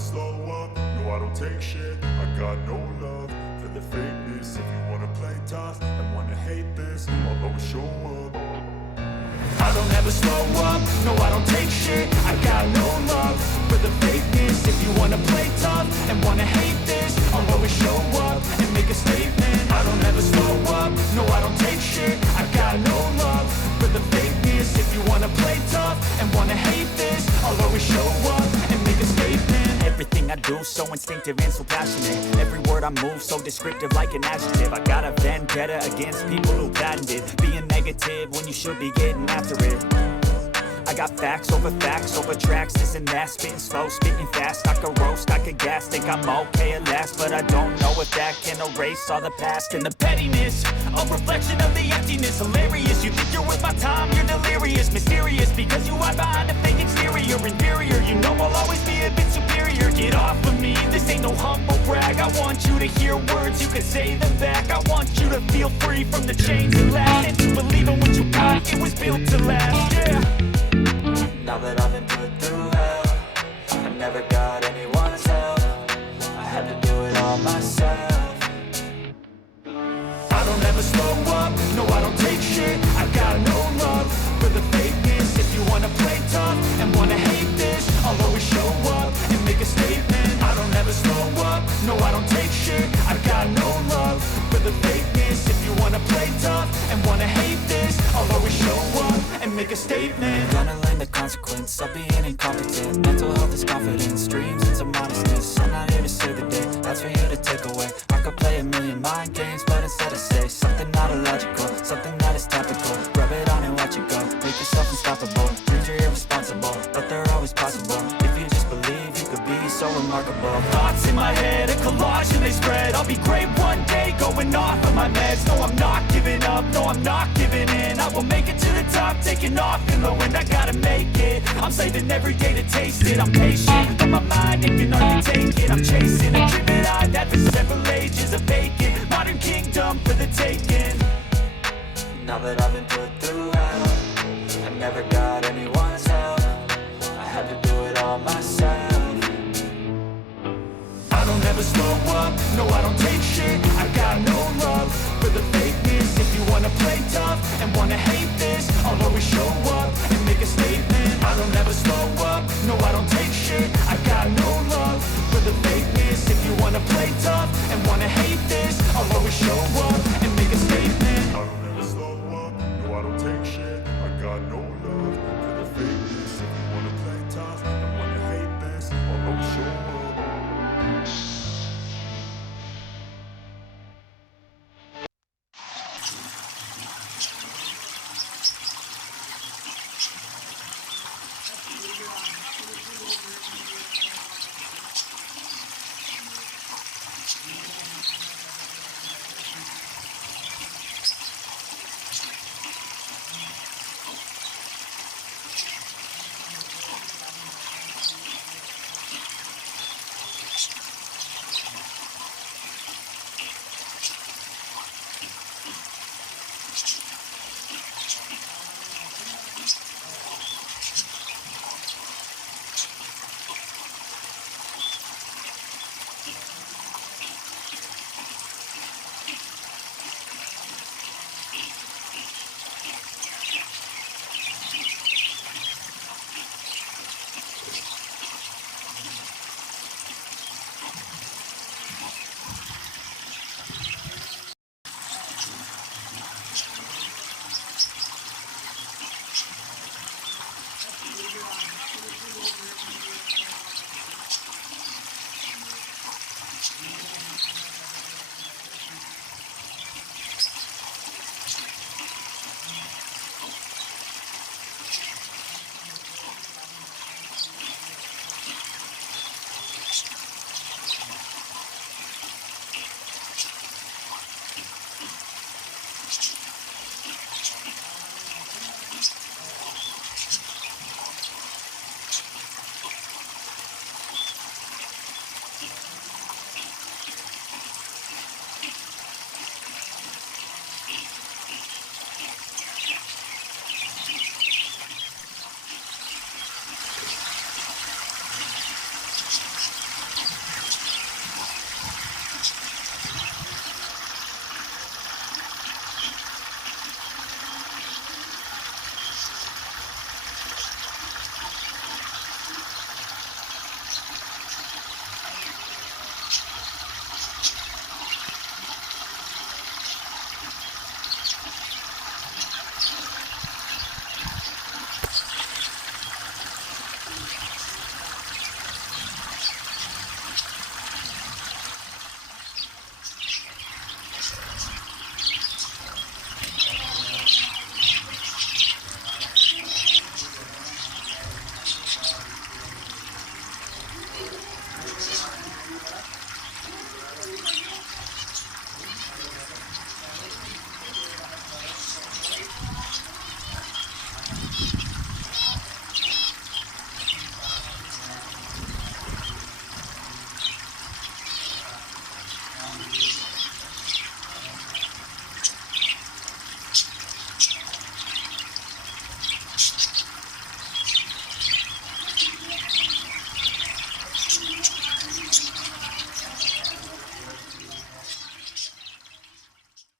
slow up, no I don't take shit. I got no love for the fakeness. If you wanna play tough and wanna hate this, I'll always show up. I don't ever slow up, no I don't take shit. I got no love for the fakeness. If you wanna play tough and wanna hate this, I'll always show up and make a statement. I don't ever slow up, no I don't take shit. I got no love for the fakeness. If you wanna play tough and wanna hate this, I'll always show up and make a statement. Everything I do so instinctive and so passionate. Every word I move so descriptive like an adjective. I got a vendetta against people who patented being negative when you should be getting after it. I got facts over tracks, this and that. Spitting slow, spitting fast. I could roast, I could gas. Think I'm okay at last, but I don't know if that can erase all the past. And the pettiness, a reflection of the emptiness. Hilarious, you think you're worth my time, you're delirious. Mysterious, because you hide behind a fake exterior. Inferior, you know I'll always be a bit superior. Get off of me, this ain't no humble brag. I want you to hear words, you can say them back. I want you to feel free from the chains that last, and to believe in what you got, it was built to last, yeah. Now that I've been put through hell, I never got anyone's help. I had to do it all myself. I don't ever slow up, no I don't take shit. I got no love for the fakeness. If you wanna play tough and wanna hate this, I'll always show up and make a statement. I don't ever slow up, no I don't take shit. I got no love for the fakeness. If you wanna play tough and wanna hate this, I'll always show up and make a statement. Gonna learn the consequence of being incompetent. Mental health is confidence, dreams and some modestness. I'm not here to save the day, that's for you to take away. I could play a million mind games, but instead I say something not illogical, something that is topical. Rub it on and watch it go, make yourself unstoppable. Dreams are irresponsible, but they're always possible. If you just believe, you could be so remarkable. Thoughts in my head, a collage and they spread. I'll be great one day, going off of my meds. No, I'm not giving up, no, I'm not giving in. I will make it to the top, taking off in the wind. I gotta make it, I'm saving every day to taste it. I'm patient, but my mind, it can hardly take it. I'm chasing a dream that I've had for several ages. A vacant, modern kingdom for the taking. Now that I've been put through hell, I never got anyone's help. I had to do it all myself. I don't ever slow up, no I don't take shit. I got no love for the fakeness. If you wanna play tough and wanna hate this, I'll always show up and make a statement. I don't ever slow up, no I don't take shit. I got no love for the fakeness. If you wanna play tough